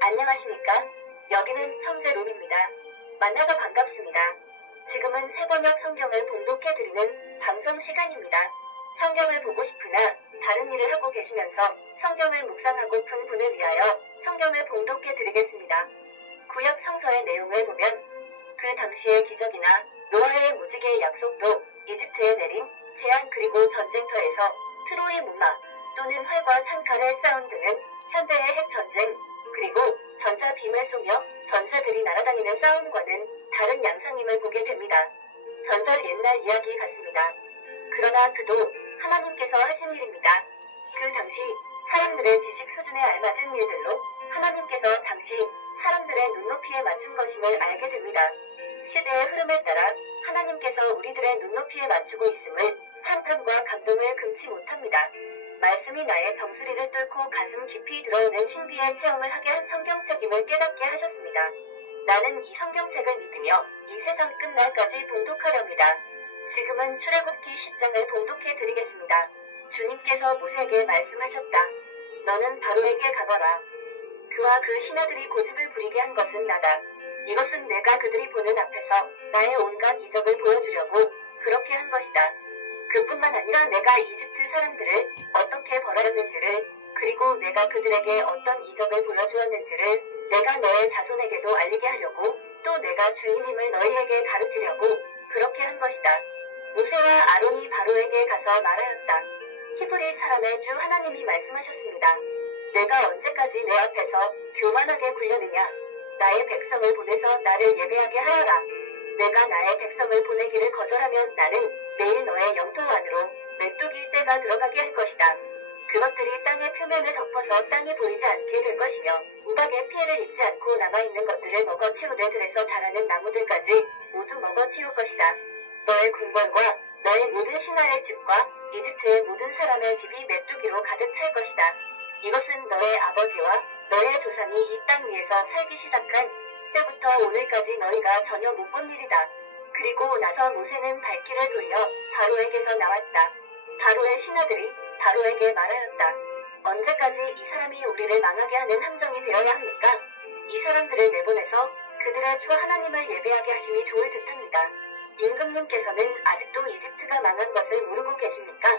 안녕하십니까? 여기는 청재롬입니다. 만나서 반갑습니다. 지금은 새번역 성경을 봉독해드리는 방송 시간입니다. 성경을 보고 싶으나 다른 일을 하고 계시면서 성경을 묵상하고픈 분을 위하여 성경을 봉독해드리겠습니다. 구약 성서의 내용을 보면 그 당시의 기적이나 노아의 무지개의 약속도 이집트에 내린 재앙 그리고 전쟁터에서 트로이 무마 또는 활과 창칼의 싸움 등은 현대의 핵전쟁 그리고 전자빔을 쏘며 전사들이 날아다니는 싸움과는 다른 양상임을 보게 됩니다. 전설 옛날 이야기 같습니다. 그러나 그도 하나님께서 하신 일입니다. 그 당시 사람들의 지식 수준에 알맞은 일들로 하나님께서 당시 사람들의 눈높이에 맞춘 것임을 알게 됩니다. 시대의 흐름에 따라 하나님께서 우리들의 눈높이에 맞추고 있음을 찬탄과 감동을 금치 못합니다. 말씀이 나의 정수리를 뚫고 가슴 깊이 들어오는 신비의 체험을 하게 한 성경책임을 깨닫게 하셨습니다. 나는 이 성경책을 믿으며 이 세상 끝날까지 봉독하렵니다. 지금은 출애굽기 10장을 봉독해 드리겠습니다. 주님께서 모세에게 말씀하셨다. 너는 바로에게 가거라. 그와 그 신하들이 고집을 부리게 한 것은 나다. 이것은 내가 그들이 보는 앞에서 나의 온갖 이적을 보여주려고 그렇게 한 것이다. 그뿐만 아니라 내가 이집트 사람들을 어떻게 벌하였는지를 그리고 내가 그들에게 어떤 이적을 보여주었는지를 내가 너의 자손에게도 알리게 하려고 또 내가 주님임을 너희에게 가르치려고 그렇게 한 것이다. 모세와 아론이 바로에게 가서 말하였다. 히브리 사람의 주 하나님이 말씀하셨습니다. 내가 언제까지 내 앞에서 교만하게 굴려느냐. 나의 백성을 보내서 나를 예배하게 하여라. 내가 나의 백성을 보내기를 거절하면 나는 내일 너의 영토 안으로 메뚜기 떼가 들어가게 할 것이다. 그것들이 땅의 표면을 덮어서 땅이 보이지 않게 될 것이며 우박의 피해를 입지 않고 남아있는 것들을 먹어치우되 들에서 자라는 나무들까지 모두 먹어치울 것이다. 너의 궁궐과 너의 모든 신하의 집과 이집트의 모든 사람의 집이 메뚜기로 가득 찰 것이다. 이것은 너의 아버지와 너의 조상이 이 땅 위에서 살기 시작한 때부터 오늘까지 너희가 전혀 못 본 일이다. 그리고 나서 모세는 발길을 돌려 바로에게서 나왔다. 바로의 신하들이 바로에게 말하였다. 언제까지 이 사람이 우리를 망하게 하는 함정이 되어야 합니까? 이 사람들을 내보내서 그들의 주 하나님을 예배하게 하심이 좋을 듯합니다. 임금님께서는 아직도 이집트가 망한 것을 모르고 계십니까?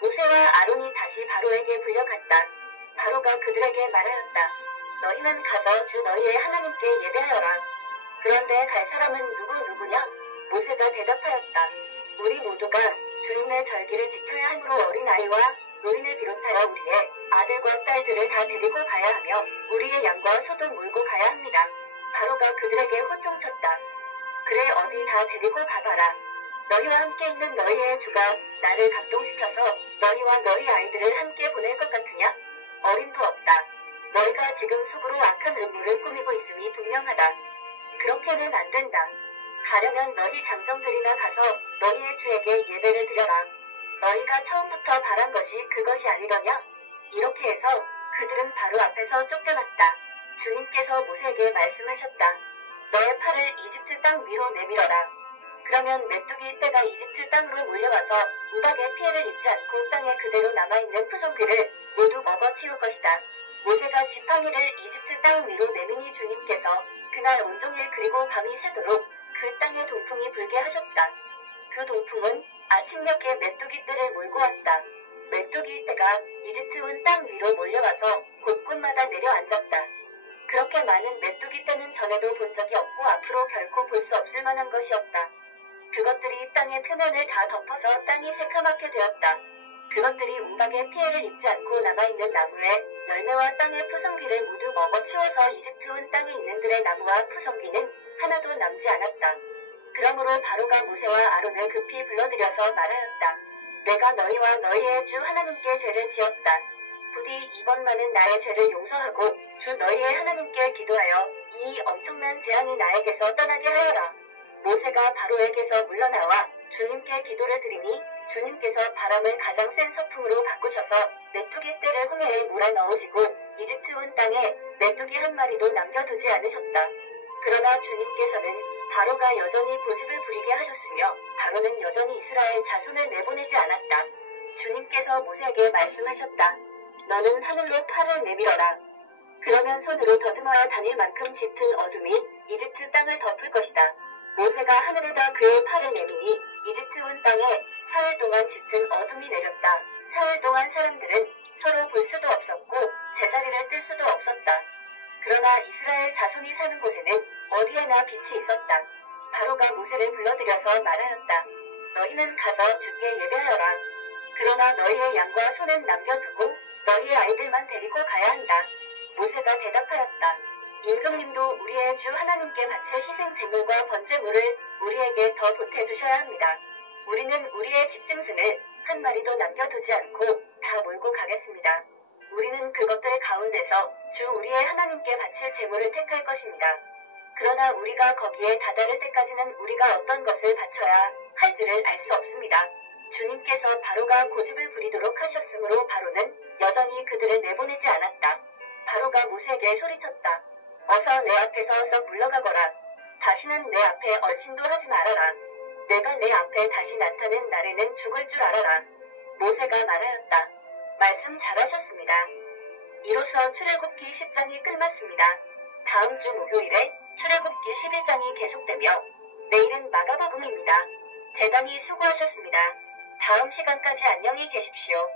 모세와 아론이 다시 바로에게 불려갔다. 바로가 그들에게 말하였다. 너희는 가서 주 너희의 하나님께 예배하여라. 그런데 갈 사람은 누구냐? 모세가 대답하였다. 우리 모두가 주님의 절기를 지켜야 하므로 어린아이와 노인을 비롯하여 우리의 아들과 딸들을 다 데리고 가야 하며 우리의 양과 소도 몰고 가야 합니다. 바로가 그들에게 호통쳤다. 그래 어디 다 데리고 가봐라. 너희와 함께 있는 너희의 주가 나를 감동시켜서 너희와 너희 아이들을 함께 보낼 것 같으냐? 어림도 없다. 너희가 지금 속으로 악한 음모를 꾸미고 있음이 분명하다. 그렇게는 안 된다. 가려면 너희 장정들이나 가서 너희의 주에게 예배를 드려라. 너희가 처음부터 바란 것이 그것이 아니더냐? 이렇게 해서 그들은 바로 앞에서 쫓겨났다. 주님께서 모세에게 말씀하셨다. 너의 팔을 이집트 땅 위로 내밀어라. 그러면 메뚜기 떼가 이집트 땅으로 몰려와서 우박의 피해를 입지 않고 땅에 그대로 남아있는 푸성귀를 모두 먹어치울 것이다. 모세가 지팡이를 이집트 땅 위로 내미니 주님께서 그날 온종일 그리고 밤이 새도록 그 땅에 동풍이 불게 하셨다. 그 동풍은 아침녘에 메뚜기 떼를 몰고 왔다. 메뚜기 떼가 이집트 온 땅 위로 몰려와서 곳곳마다 내려앉았다. 그렇게 많은 메뚜기 떼는 전에도 본 적이 없고 앞으로 결코 볼 수 없을 만한 것이었다. 그것들이 땅의 표면을 다 덮어서 땅이 새카맣게 되었다. 그것들이 우박의 피해를 입지 않고 남아있는 나무에 열매와 땅의 푸성귀를 모두 먹어치워서 이집트 온 땅에 있는 들의 나무와 푸성귀는 하나도 남지 않았다. 그러므로 바로가 모세와 아론을 급히 불러들여서 말하였다. 내가 너희와 너희의 주 하나님께 죄를 지었다. 부디 이번만은 나의 죄를 용서하고 주 너희의 하나님께 기도하여 이 엄청난 재앙이 나에게서 떠나게 하여라. 모세가 바로에게서 물러나와 주님께 기도를 드리니 주님께서 바람을 가장 센 서풍으로 바꾸셔서 메뚜기 떼를 홍해에 몰아넣으시고 이집트 온 땅에 메뚜기 한 마리도 남겨두지 않으셨다. 그러나 주님께서는 바로가 여전히 고집을 부리게 하셨으며 바로는 여전히 이스라엘 자손을 내보내지 않았다. 주님께서 모세에게 말씀하셨다. 너는 하늘로 팔을 내밀어라. 그러면 손으로 더듬어야 다닐 만큼 짙은 어둠이 이집트 땅을 덮을 것이다. 모세가 하늘에다 그의 팔을 내미니 이집트 온 땅에 사흘 동안 짙은 어둠이 내렸다. 사흘 동안 사람들은 서로 볼 수도 없었고 제자리를 뜰 수도 없었다. 그러나 이스라엘 자손이 사는 곳에는 어디에나 빛이 있었다. 바로가 모세를 불러들여서 말하였다. 너희는 가서 주께 예배하여라. 그러나 너희의 양과 소는 남겨두고 너희의 아이들만 데리고 가야 한다. 모세가 대답하였다. 임금님도 우리의 주 하나님께 바칠 희생 제물과 번제물을 우리에게 더 보태주셔야 합니다. 우리는 우리의 집짐승을 한 마리도 남겨두지 않고 다 몰고 가겠습니다. 우리는 그것들 가운데서 주 우리의 하나님께 바칠 제물을 택할 것입니다. 그러나 우리가 거기에 다다를 때까지는 우리가 어떤 것을 바쳐야 할지를 알 수 없습니다. 주님께서 바로가 고집을 부리도록 하셨으므로 바로는 여전히 그들을 내보내지 않았다. 바로가 모세에게 소리쳤다. 어서 내 앞에서 썩 물러가거라. 다시는 내 앞에 얼씬도 하지 말아라. 내가 내 앞에 다시 나타낸 날에는 죽을 줄 알아라. 모세가 말하였다. 말씀 잘하셨습니다. 이로써 출애굽기 10장이 끝났습니다. 다음 주 목요일에 출애굽기 11장이 계속되며 내일은 마가복음입니다. 대단히 수고하셨습니다. 다음 시간까지 안녕히 계십시오.